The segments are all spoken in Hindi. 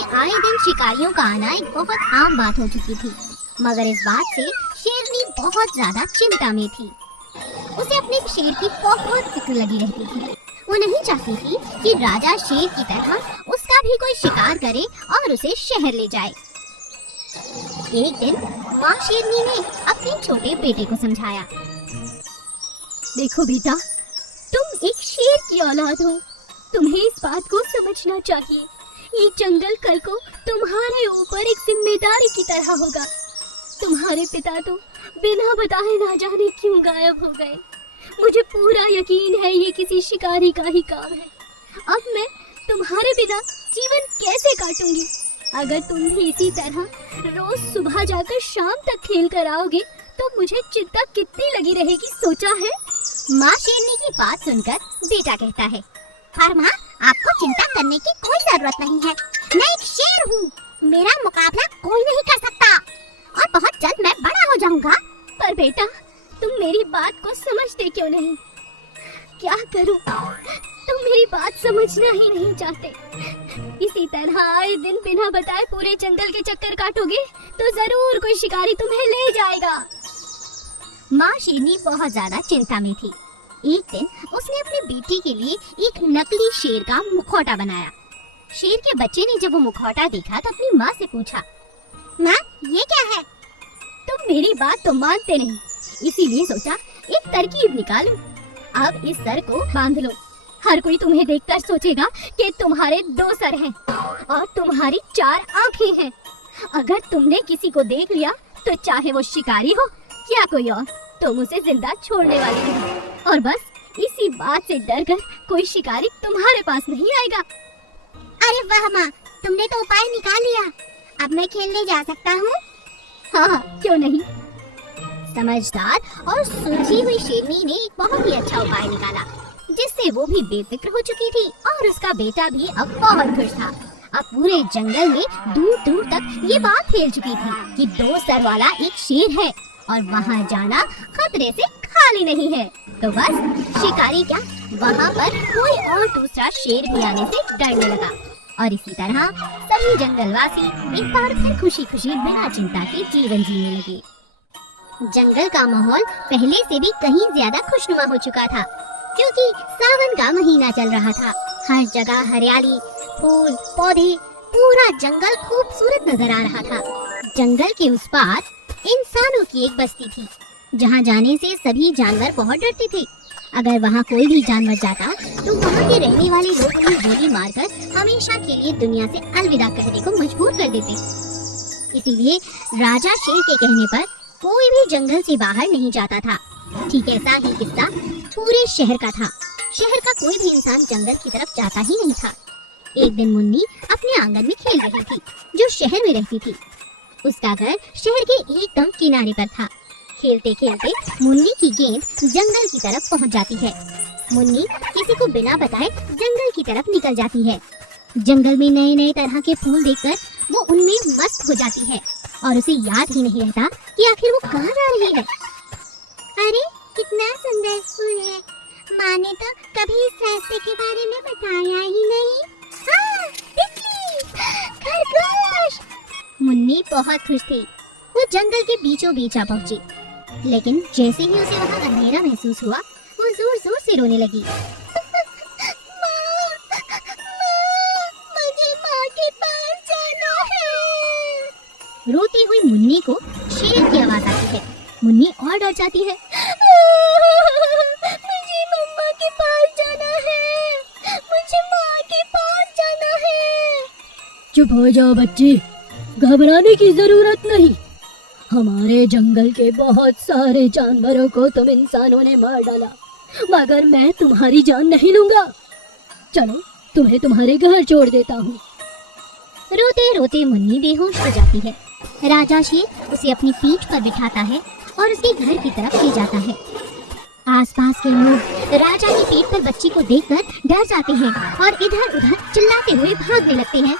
में आए दिन शिकारियों का आना एक बहुत आम बात हो चुकी थी, मगर इस बात से शेरनी बहुत ज्यादा चिंता में थी। उसे अपने शेर की बहुत फिक्र लगी रहती थी। वो नहीं चाहती थी कि राजा शेर की तरह उसका भी कोई शिकार करे और उसे शहर ले जाए। एक दिन माँ शेरनी ने अपने छोटे बेटे को समझाया, देखो बेटा, तुम एक शेर की औलाद हो। तुम्हें इस बात को समझना चाहिए। ये जंगल कल को तुम्हारे ऊपर एक जिम्मेदारी की तरह होगा। तुम्हारे पिता तो बिना बताए ना जाने क्यों गायब हो गए। मुझे पूरा यकीन है ये किसी शिकारी का ही काम है। अब मैं तुम्हारे बिना जीवन कैसे काटूंगी? अगर तुम भी इसी तरह रोज सुबह जाकर शाम तक खेल कर आओगे तो मुझे चिंता कितनी लगी रहेगी, सोचा है? माँ शेरनी की बात सुनकर बेटा कहता है, पर माँ, आपको चिंता करने की कोई जरूरत नहीं है। मैं एक शेर हूँ, मेरा मुकाबला कोई नहीं कर सकता और बहुत जल्द मैं बड़ा हो जाऊंगा। पर बेटा, तुम मेरी बात को समझते क्यों नहीं? क्या करूं? तुम मेरी बात समझना ही नहीं चाहते। इसी तरह आए दिन बिना बताए पूरे जंगल के चक्कर काटोगे तो जरूर कोई शिकारी तुम्हें ले जाएगा। माँ शेरनी बहुत ज्यादा चिंता में थी। एक दिन उसने अपने बेटे के लिए एक नकली शेर का मुखौटा बनाया। शेर के बच्चे ने जब वो मुखौटा देखा तो अपनी माँ से पूछा, माँ, ये क्या है? तुम मेरी बात तो मानते नहीं, इसीलिए सोचा एक तरकीब निकालूं। अब इस सर को बांध लो। हर कोई तुम्हें देखकर सोचेगा कि तुम्हारे 2 सर हैं और तुम्हारी 4 आँखें हैं। अगर तुमने किसी को देख लिया तो चाहे वो शिकारी हो या कोई और, तुम उसे जिंदा छोड़ने वाली नहीं। और बस इसी बात से डर कर कोई शिकारी तुम्हारे पास नहीं आएगा। अरे वाह माँ, तुमने तो उपाय निकाल लिया। अब मैं खेलने जा सकता हूँ? हाँ, क्यों नहीं। समझदार और सुलझी हुई शेरनी ने एक बहुत ही अच्छा उपाय निकाला, जिससे वो भी बेफिक्र हो चुकी थी और उसका बेटा भी अब बहुत खुश था। अब पूरे जंगल में दूर दूर तक ये बात फैल चुकी थी कि 2 सर वाला एक शेर है और वहाँ जाना खतरे से खाली नहीं है। तो बस शिकारी क्या, वहाँ पर कोई और दूसरा शेर भी आने से डरने लगा और इसी तरह सभी जंगलवासी एक बार फिर खुशी खुशी बिना चिंता के जीवन जीने लगे। जंगल का माहौल पहले से भी कहीं ज्यादा खुशनुमा हो चुका था, क्योंकि सावन का महीना चल रहा था। हर जगह हरियाली, फूल, पौधे, पूरा जंगल खूबसूरत नजर आ रहा था। जंगल के उस पार इंसानों की एक बस्ती थी, जहाँ जाने से सभी जानवर बहुत डरते थे। अगर वहाँ कोई भी जानवर जाता तो वहाँ के रहने वाले लोग उन्हें गोली मारकर हमेशा के लिए दुनिया से अलविदा कहने को मजबूर कर देते। इसीलिए राजा शेर के कहने पर कोई भी जंगल से बाहर नहीं जाता था। ठीक ऐसा ही किस्सा पूरे शहर का था। शहर का कोई भी इंसान जंगल की तरफ जाता ही नहीं था। एक दिन मुन्नी अपने आंगन में खेल रही थी, जो शहर में रहती थी। उसका घर शहर के एकदम किनारे पर था। खेलते खेलते मुन्नी की गेंद जंगल की तरफ पहुंच जाती है। मुन्नी किसी को बिना बताए जंगल की तरफ निकल जाती है। जंगल में नए नए तरह के फूल देखकर वो उनमें मस्त हो जाती है और उसे याद ही नहीं रहता कि आखिर वो कहाँ जा रही है। अरे कितना सुंदर फूल है, माँ ने तो कभी इस रास्ते के बारे में बताया ही नहीं। हाँ, तितली, खरगोश। मुन्नी बहुत खुश थी। वो जंगल के बीचों बीच आ पहुंची, लेकिन जैसे ही उसे वहाँ अंधेरा महसूस हुआ, वो जोर जोर से रोने लगी। मुझे माँ के पास जाना है। रोती हुई मुन्नी को शेर की आवाज आती है। मुन्नी और डर जाती है। मुझे मम्मा के पास जाना है, मुझे माँ के पास जाना है। चुप हो जाओ बच्ची, घबराने की जरूरत नहीं। हमारे जंगल के बहुत सारे जानवरों को तुम इंसानों ने मार डाला, मगर मैं तुम्हारी जान नहीं लूंगा। चलो, तुम्हें तुम्हारे घर छोड़ देता हूँ। रोते रोते मुन्नी बेहोश हो जाती है। राजा शेर उसे अपनी पीठ पर बिठाता है और उसके घर की तरफ ले जाता है। आसपास के लोग राजा की पीठ पर बच्ची को देखकर डर जाते हैं और इधर उधर चिल्लाते हुए भागने लगते हैं।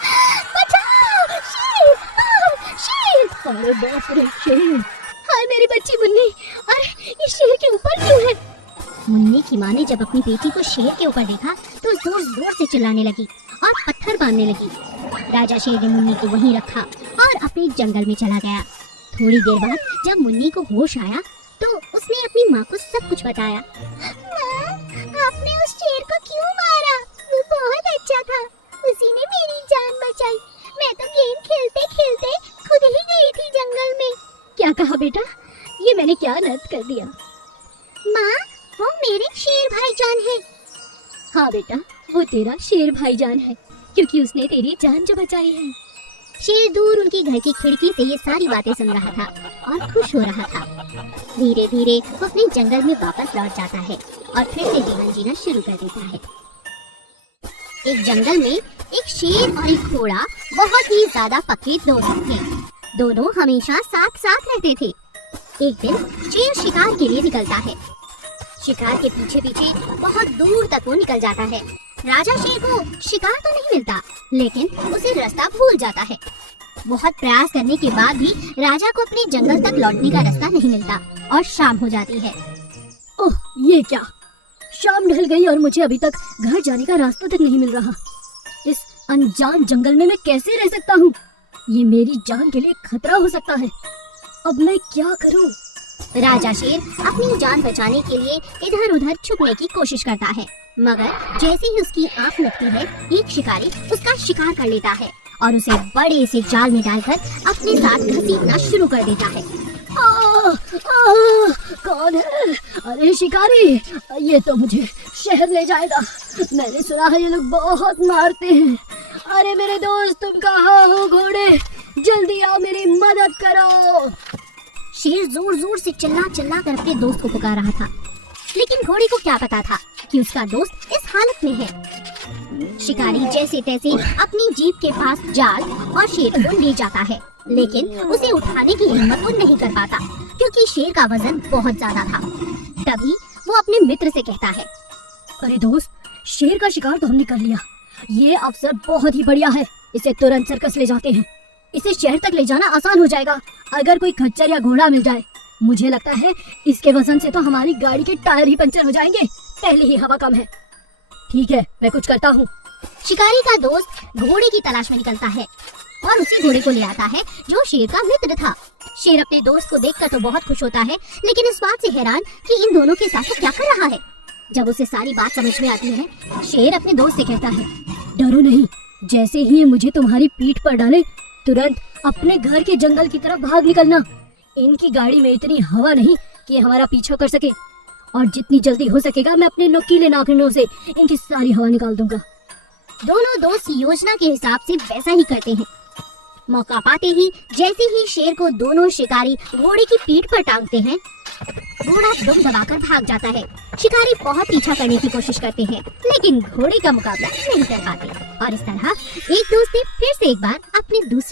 बचाओ, शेर, शेर! अरे बाप रे, शेर! हाय मेरी बच्ची मुन्नी, अरे ये शेर के ऊपर क्यों है? मुन्नी की माँ ने जब अपनी बेटी को शेर के ऊपर देखा तो जोर जोर से चिल्लाने लगी और पत्थर मारने लगी। राजा शेर ने मुन्नी को वहीं रखा और अपने जंगल में चला गया। थोड़ी देर बाद जब मुन्नी को होश आया तो उसने अपनी माँ को सब कुछ बताया। माँ, आपने उस शेर को क्यों मारा? वो बहुत अच्छा था, उसी ने मेरी जान बचाई। मैं तो गेम खेलते खेलते खुद ही गई थी जंगल में। क्या कहा बेटा? ये मैंने क्या अनर्थ कर दिया? माँ, वो मेरे शेर भाईजान है। हाँ बेटा, वो तेरा शेर भाईजान है, क्योंकि उसने तेरी जान जो बचाई है। शेर दूर उनकी घर की खिड़की से ये सारी बातें सुन रहा था और खुश हो रहा था। धीरे धीरे वो अपने जंगल में वापस लौट जाता है और फिर से जीवन जीना शुरू कर देता है। एक जंगल में एक शेर और एक घोड़ा बहुत ही ज्यादा पक्के दोस्त थे। दोनों हमेशा साथ साथ रहते थे। एक दिन शेर शिकार के लिए निकलता है। शिकार के पीछे पीछे बहुत दूर तक वो निकल जाता है। राजा शेर को शिकार तो नहीं मिलता, लेकिन उसे रास्ता भूल जाता है। बहुत प्रयास करने के बाद भी राजा को अपने जंगल तक लौटने का रास्ता नहीं मिलता और शाम हो जाती है। ओह, ये क्या? शाम ढल गई और मुझे अभी तक घर जाने का रास्ता तक नहीं मिल रहा। इस अनजान जंगल में मैं कैसे रह सकता हूँ? ये मेरी जान के लिए खतरा हो सकता है। अब मैं क्या करूँ? राजा शेर अपनी जान बचाने के लिए इधर उधर छुपने की कोशिश करता है, मगर जैसे ही उसकी आंख लगती है, एक शिकारी उसका शिकार कर लेता है और उसे बड़े से जाल में डालकर अपने साथ घसीटना शुरू कर देता है। कौन है? अरे शिकारी, ये तो मुझे शहर ले जाएगा। मैंने सुना है ये लोग बहुत मारते हैं। अरे मेरे दोस्त, तुम कहाँ हो? घोड़े, जल्दी आओ, मेरी मदद करो। शेर जोर जोर से चिल्ला चिल्ला कर अपने दोस्त को पुकार रहा था, लेकिन घोड़े को क्या पता था कि उसका दोस्त इस हालत में है। शिकारी जैसे तैसे अपनी जीप के पास जाल और शेर को ले जाता है, लेकिन उसे उठाने की हिम्मत वो नहीं कर पाता क्योंकि शेर का वजन बहुत ज्यादा था। तभी वो अपने मित्र से कहता है, अरे दोस्त, शेर का शिकार तो हमने कर लिया। ये अवसर बहुत ही बढ़िया है। इसे तुरंत सर्कस ले जाते हैं। इसे शहर तक ले जाना आसान हो जाएगा अगर कोई खच्चर या घोड़ा मिल जाए। मुझे लगता है इसके वजन से तो हमारी गाड़ी के टायर ही पंचर हो जाएंगे। पहले ही हवा कम है। ठीक है, मैं कुछ करता हूँ। शिकारी का दोस्त घोड़े की तलाश में निकलता है और उसी घोड़े को ले आता है जो शेर का मित्र था। शेर अपने दोस्त को देखकर तो बहुत खुश होता है, लेकिन इस बात से हैरान कि इन दोनों के साथ वो क्या कर रहा है। जब उसे सारी बात समझ में आती है, शेर अपने दोस्त से कहता है, डरो नहीं, जैसे ही ये मुझे तुम्हारी पीठ पर डाले, तुरंत अपने घर के जंगल की तरफ भाग निकलना। इनकी गाड़ी में इतनी हवा नहीं कि ये हमारा पीछा कर सके, और जितनी जल्दी हो सकेगा मैं अपने नुकीले नाखूनों से इनकी सारी हवा निकाल दूंगा। दोनों दोस्त योजना के हिसाब से वैसा ही करते हैं। मौका पाते ही जैसे ही शेर को दोनों शिकारी घोड़े की पीठ पर टांगते हैं, घोड़ा दम दबाकर भाग जाता है। शिकारी बहुत पीछा करने की कोशिश करते हैं, लेकिन घोड़े का मुकाबला नहीं कर पाते और इस तरह एक दोस्त ने फिर से एक बार अपने दूसरे